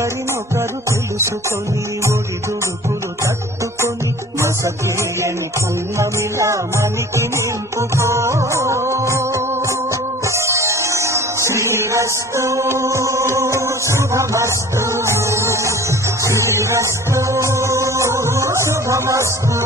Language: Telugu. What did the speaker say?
ఒకరినొకరు తెలుసుకొని ఒడిదుడుకులు తట్టుకొని మసకేయని పున్నమిలా మనికి నింపుకో. శ్రీరస్తు శుభమస్తు, శ్రీరస్తు శుభమస్తు.